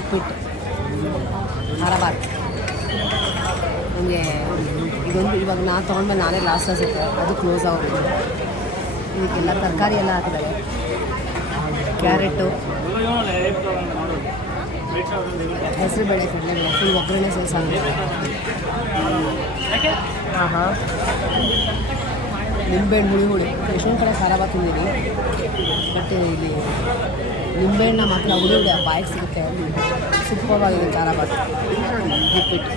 ಉಪ್ಪಿಟ್ಟು ಖಾರಾಬಾತ್. ನನಗೆ ಇದೊಂದು ಇವಾಗ ನಾನು ತೊಗೊಂಡ್ಮೇಲೆ ನಾನೇ ಲಾಸ್ಟ್ ಅನಿಸುತ್ತೆ, ಅದು ಕ್ಲೋಸ್ ಆಗೋದು. ಇದಕ್ಕೆಲ್ಲ ತರಕಾರಿ ಎಲ್ಲ ಹಾಕಿದ್ದಾರೆ, ಕ್ಯಾರೆಟು, ಹೆಸರು ಬೇಳೆ, ಕಡಲೆಬೇಳೆ, ಫುಲ್ ಒಗ್ಗರಣೆ ಸಾಂಬಾರು. ಹಾಂ ನಿಂಬೆಹಣ್ಣು ಹುಳಿ ಎಷ್ಟೊಂದು ಕಡೆ ಖಾರಾಬಾತ್ ತಿಂದಿರಿ, ಬಟ್ ಇಲ್ಲಿ ನಿಂಬೆಹಣ್ಣ ಮಾತ್ರ ಹುಳಿ ಬಾಯಿಗೆ ಸಿಗುತ್ತೆ. ಸೂಪರ್ವಾಗಿದೆ ಖಾರಾಬಾತ್ ಉಪ್ಪಿಟ್ಟು.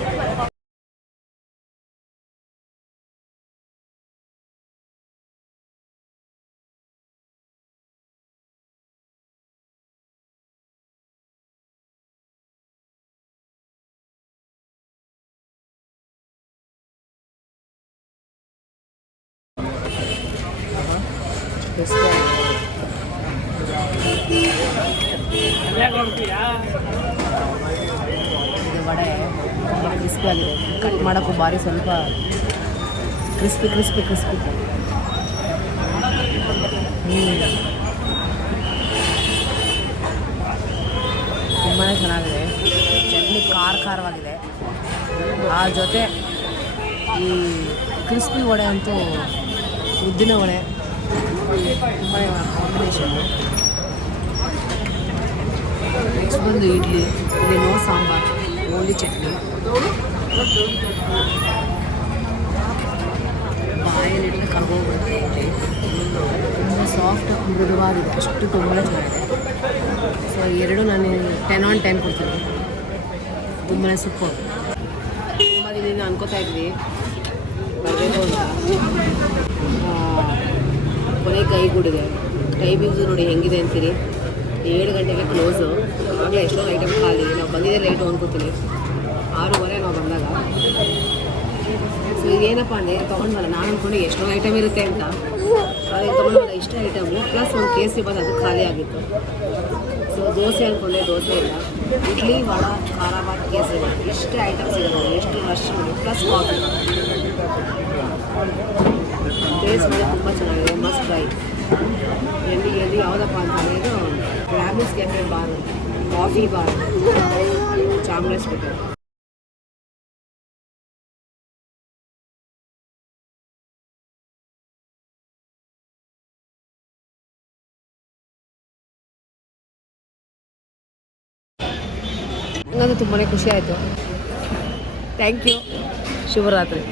ಇದು ವಡೆ ತುಂಬ ಕ್ರಿಸ್ಪಿ ಆಗಿದೆ, ಕಟ್ ಮಾಡೋಕ್ಕೂ ಭಾರಿ ಸ್ವಲ್ಪ ಕ್ರಿಸ್ಪಿ ತುಂಬಾ ಚೆನ್ನಾಗಿದೆ. ಚಟ್ನಿ ಖಾರವಾಗಿದೆ. ಆ ಜೊತೆ ಈ ಕ್ರಿಸ್ಪಿ ವಡೆ ಅಂತೂ ಉದ್ದಿನ ವಡೆ ತುಂಬ ಕಾಂಬಿನೇಷನ್ನು. ನೆಕ್ಸ್ಟ್ ಬಂದು ಇಡ್ಲಿ, ಇಲ್ಲಿ ನೋ ಸಾಂಬಾರ್, ಓನ್ಲಿ ಚಟ್ನಿ. ಬಾಯಲ್ಲಿಟ್ಟರೆ ಕರ್ಗೋಗ್ಬಿಡುತ್ತೆ. ಇಲ್ಲಿ ತುಂಬ ಸಾಫ್ಟ್ ಮೃದುವಾಗಿದೆ, ಅಷ್ಟು ತುಂಬಾ ಚೆನ್ನಾಗಿದೆ. ಸೊ ಎರಡು ನಾನು 10/10 ಕೊಡ್ತೀನಿ. ತುಂಬಾ ಸೂಪರ್. ತುಂಬ ದಿನದಿಂದ ಅನ್ಕೋತಾ ಇದ್ವಿ ಬರಬೇಕು ಅಂತ. ಕೊನೆ ಕೈಗೂಡಿದೆ. ಟೈಮಿಂಗ್ಸು ನೋಡಿ ಹೆಂಗಿದೆ ಅಂತೀರಿ, 7 ಗಂಟೆಗೆ ಕ್ಲೋಸು. ಆಗಲೇ ಎಷ್ಟೊಂದು ಐಟಮ್ ಖಾಲಿ. ನಾವು ಬಂದಿದ್ದೆ ಲೇಟು ಅಂದ್ಕೊತೀನಿ, 6:15 ನಾವು ಬಂದಾಗ. ಸೊ ಇದೇನಪ್ಪ ಅಂದರೆ ತೊಗೊಂಡ್ಬಲ್ಲ, ನಾನು ಅಂದ್ಕೊಂಡು ಎಷ್ಟೊಂದು ಐಟಮ್ ಇರುತ್ತೆ ಅಂತ. ಅದೇ ತೊಗೊಂಡ್ಬಲ್ಲ ಇಷ್ಟ ಐಟಮು, ಪ್ಲಸ್ ಒಂದು ಕೇಸರಿ ಬಾತ್, ಅದು ಖಾಲಿ ಆಗಿತ್ತು. ಸೊ ದೋಸೆ ಅಂದ್ಕೊಂಡೆ, ದೋಸೆ ಇಲ್ಲ. ಇಡ್ಲಿ, ವಡ, ಖಾರಾಬಾತ್, ಕೇಸರಿ ಬಾತ್, ಇಷ್ಟೇ ಐಟಮ್ಸ್ ಇರೋದು. ಎಷ್ಟು ರಶ್ ಮಾಡಿ, ಪ್ಲಸ್ ಕಾಫಿ. ಟೇಸ್ಟ್ ಮಾಡಿ ತುಂಬ ಚೆನ್ನಾಗಿದೆ, ಮಸ್ಟ್ ಟ್ರೈ. ಎಲ್ಲಿ ಯಾವುದಪ್ಪ ಅಂತಂದರೆ ಇದು ಗ್ರಾಮಿಸ್ cafe bar, coffee bar, Chamarajpet. ನನಗಂತೂ ತುಂಬಾ ಖುಷಿ ಆಯಿತು. Thank you. ಶುಭರಾತ್ರಿ.